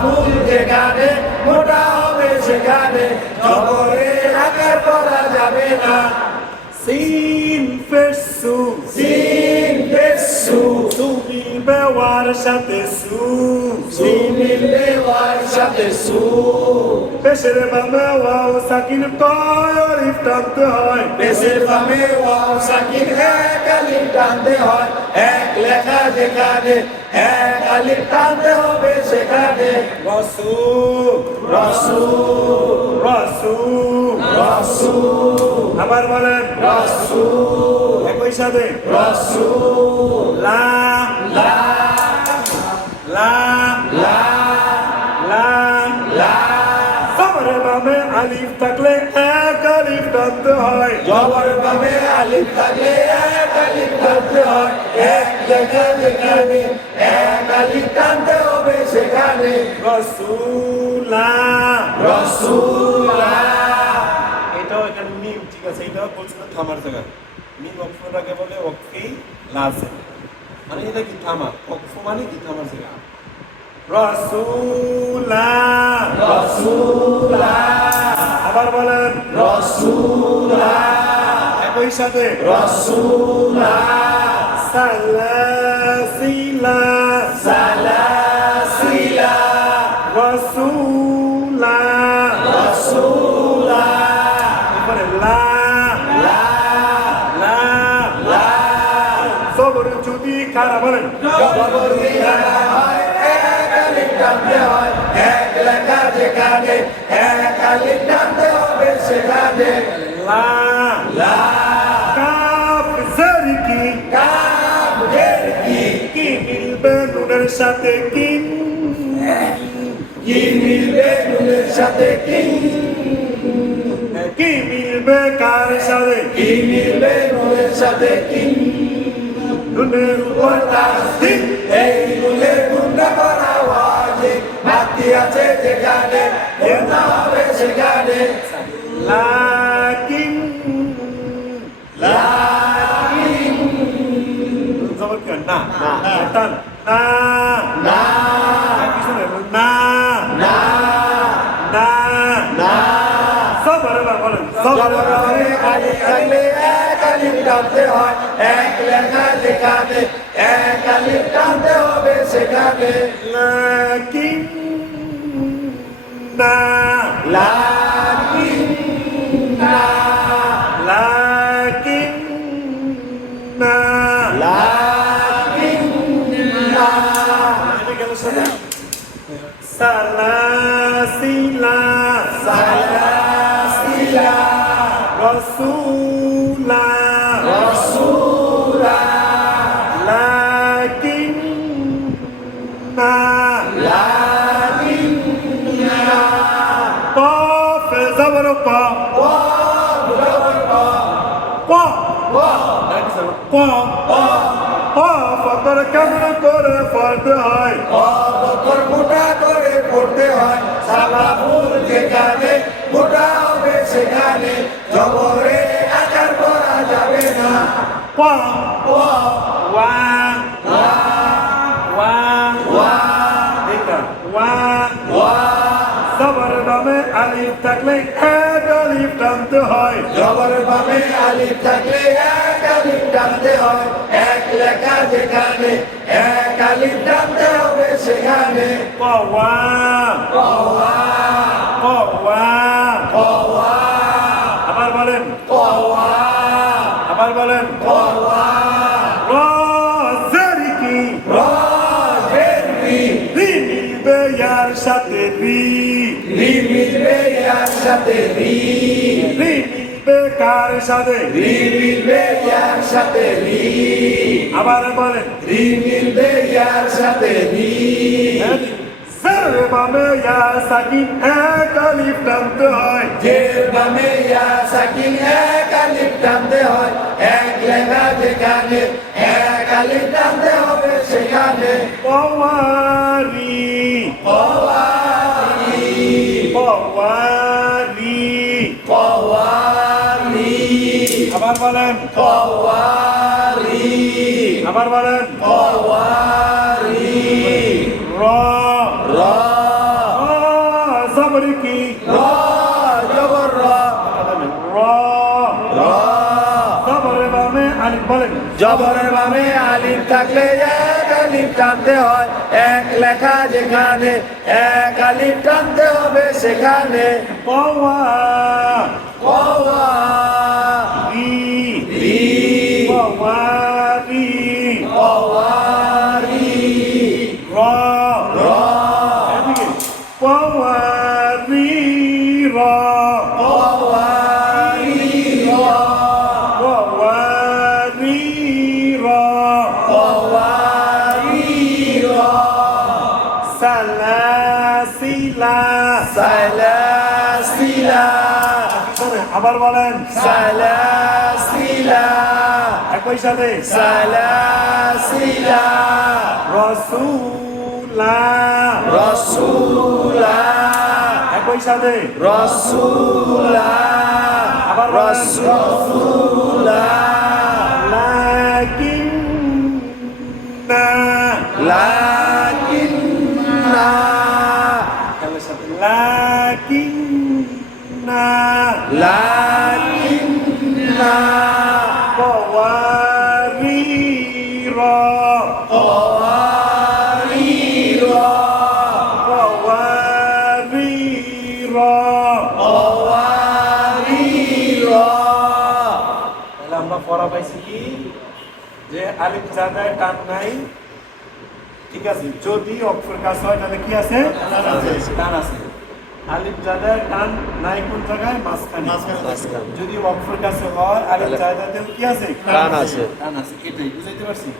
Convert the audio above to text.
ফুল যেখানে মোটা হবে সেখানে জবরের আকার পড়া যাবে না সিন ফেসু সিন পেসু মিলবে ওয়ার সাথে সু সিন মিলবে ওয়ার সাথে সু পেশের বামে ওয়াও সাকিন কয় অলিফ টানতে হয় পেশের বামে ওয়াও সাকিন এক আলিফ টানতে হয় এক লেখা যেখানে এক আলিফ টানতে হবে সেখানে রসু রাসূল রাসূল রাসূল আবার বলেন রাসূল একই সাথে রাসূল লা লা লা লা লা লা জবরের বামে আলিফ থাকলে এক আলিফ টানতে হয় জবর বামে আলিফ থাকলে এক আলিফ টানতে হয় এক লেখা যেখানে এক আলিফ টানতে হবে সেখানে রসুলা রাসূলা এটাও এখানে মিম ঠিক আছে এটাও বলছিল থামার জায়গা মিম অক্ষরটাকে বলে ওয়াকফি লাজিম মানে এটা কি থামা ওয়াকফ মানে কি থামার জায়গা রসুলা রাসূলা আবার বলেন রাসূলা একই সাথে রাসূলা সালাসিলা সালাসিলা রসুলা রাসূলা এবারে লা লা লা লা সবর যদি খারাপ বলেন জবর দিয়ে হয় এক আলিফ টানতে হয় এক লেখা যেখানে এক আলিফ টানতে হবে সেখানে লা লা কাফ জারকি কাফ জের কি মিলবে নুনের সাথে কিন কি মিলবে নুনের সাথে কি মিলবে কার সাথে কি মিলবে নুনের সাথে কি নুনের উপর তাসদিদ এই নুনের গুণা করা ওয়াজিব বাকি আছে যেখানে গুণা হবে সেখানে লাকিন লাকিন জবর কি না টান না না পিছনে না না না না সবর বলেন জবরে আলিফ থাকলে এক আলিফ টানতে হয় এক লেখা যেখানে এক আলিফ টানতে হবে সেখানে লাকিন না লাকিন না লাকিন না লাকিন না এটা গেল শোনা সালাসিলা সালাসিলা রসুলা রাসূলা লাকিন না লাকিন না কফ জবর ক ওয়াব জবর ক ক ক ফকর কেমন করে পড়তে হয় অবকর মোটা করে পড়তে হয় সালাফুল যেখানে মোটা হবে সেখানে জবরে আকার করা যাবে না ক ওয়া ওয়া ওয়া ওয়া ওয়া দেখা ওয়া ওয়া জবর বামে আলিফ থাকলে এক আলিফ টানতে হয় জবর বামে আলিফ থাকলে এক আলিফ টানতে হয় এক লেখা যেখানে এক আলিফ টানতে হবে সেখানে কওয়া কওয়া কওয়া কওয়া আবার বলেন কওয়া আবার বলেন কওয়া রাজারিকি রাজের রি মিলবে ইয়ার সাথে রি রি মিলবে ইয়ার সাথে রি রি মিলবে কার সাথে রি মিলবে ইয়ার সাথে রি আবার বলেন রি মিলবে ইয়ার সাথে রি জের বামে ইয়া সাকিন এক আলিফ টানতে হয় জের বামে ইয়া সাকিন এক আলিফ টানতে হয় এক লেখা যেখানে এক আলিফ টানতে হবে সেখানে কওয়ারি কওয়ারি কওয়ারি কওয়ারি আবার বলেন কওয়ারি আবার বলেন কওয়ারি র রা বলেন জবরের বামে আলিফ থাকলে এক আলিফ টানতে হয়, এক লেখা যেখানে এক আলিফ টানতে হবে সেখানে। কওয়া কওয়া রি রি কওয়ারি কওয়ারি র র এদিকে কওয়ারি র কওয়ারি র কওয়ারি র কওয়ারি র সালাসিলা সালাসিলা আবার বলেন সালাসিলা একই সাথে সালাসিলা রসুলা রসুলা একই সাথে রসুলা আবার বলেন। রসুলা লাকিন্না লাকিন্না খেলার সাথে লাকিন্না লাকিন্না কওয়ারির কওয়ারির কওয়ারির কওয়ারির তাহলে আমরা পড়া পাইছি কি যে আলিফ জাদায় টান নাই, ঠিক আছে। যদি অক্ষর কাজ হয় তাহলে কি আছে? টান আছে। আলিফ জাদায় টান নাই কোন জায়গায়? মাঝখানে। যদি অক্ষর কাছে হয় আলিফ জাদাতেও কি আছে? টান আছে। টান আছে। এটাই বুঝাইতে পারছি।